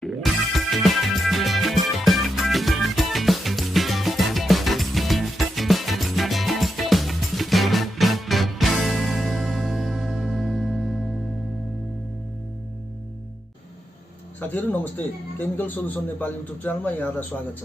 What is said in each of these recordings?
साथीहरु नमस्ते। Chemical solution Nepal YouTube च्यानलमा यहाँलाई स्वागत छ।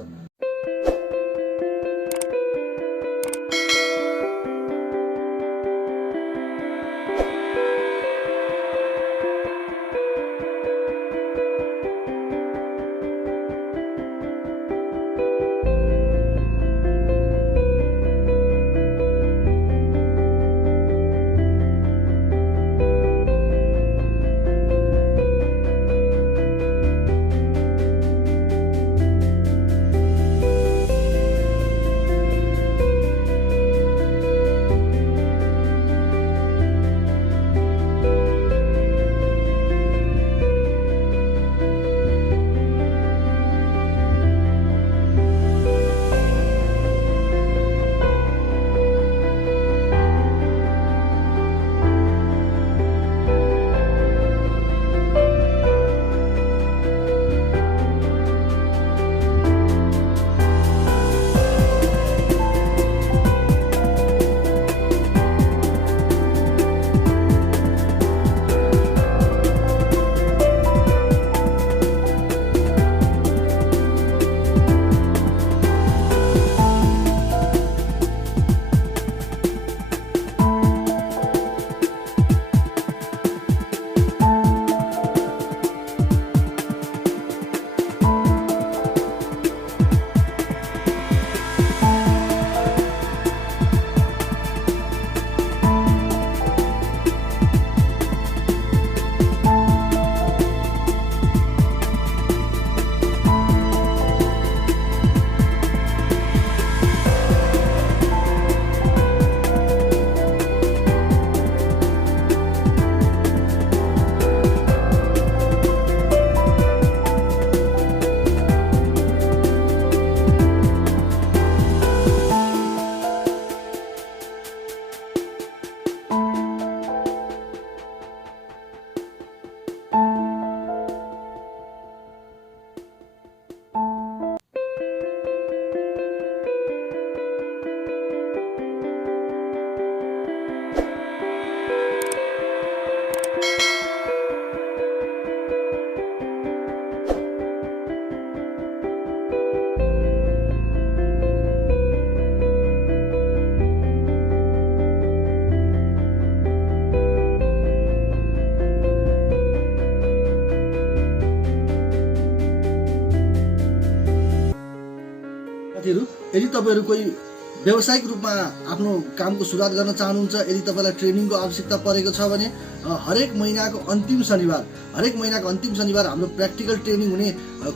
यदि तपाईहरु कोही व्यावसायिक रूपमा आफ्नो कामको सुरुवात गर्न चाहनुहुन्छ, यदि तपाईलाई ट्रेनिङको आवश्यकता परेको छ भने हरेक महिनाको अन्तिम शनिबार हाम्रो प्र्याक्टिकल ट्रेनिङ हुने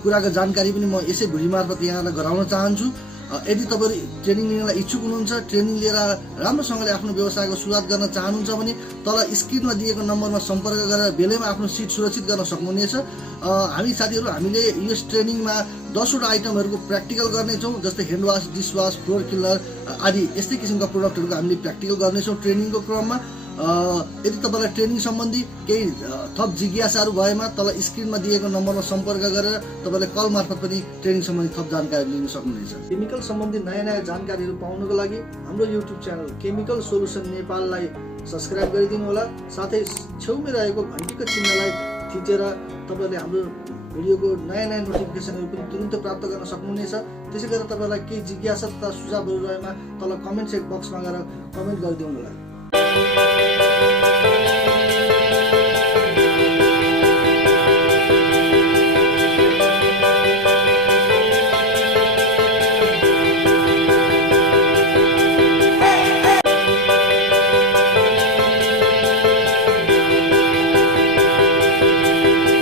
कुराको जानकारी पनि म यसै भिडियो मार्फत यहाँलाई गराउन चाहन्छु। यदि तपाईहरु ट्रेनिङ लिनलाई इच्छुक हुनुहुन्छ, ट्रेनिङ लिएर राम्रोसँगले आफ्नो व्यवसायको सुरुवात गर्न चाहनुहुन्छ भने तल स्क्रिनमा दिएको नम्बरमा सम्पर्क गरेर बेलैमा आफ्नो सिट सुरक्षित गर्न सक्नुहुनेछ। हामीले यस ट्रेनिङमा 10 वटा आइटमहरुको प्र्याक्टिकल गर्नेछौँ, जस्तै ह्यान्ड वाश, डिसवाश, फ्लोर क्लिनर आदि यस्तै किसिमका प्रोडक्टहरुको हामीले प्र्याक्टिकल गर्नेछौँ ट्रेनिङको क्रममा। यदि तपाईलाई ट्रेनिङ सम्बन्धी केही थप जिज्ञासाहरू भएमा तल स्क्रिनमा दिएको नम्बरमा सम्पर्क गरेर तपाईले कल मार्फत पनि ट्रेनिङ सम्बन्धी थप जानकारी लिन सक्नुहुनेछ। केमिकल सम्बन्धी नयाँ जानकारीहरू पाउनको लागि हाम्रो युट्युब च्यानल केमिकल सोलुसन नेपाललाई सब्स्क्राइब गरिदिनु होला। साथै छेउमै रहेको घण्टीको चिन्हलाई थिचेर तपाईले हाम्रो भिडियोको नयाँ नोटिफिकेसनहरू पनि तुरुन्तै प्राप्त गर्न सक्नुहुनेछ। त्यसै गरेर तपाईलाई केही जिज्ञासा तथा सुझावहरू रहेमा तल कमेन्ट बक्समा गएर कमेन्ट गरिदिनु होला।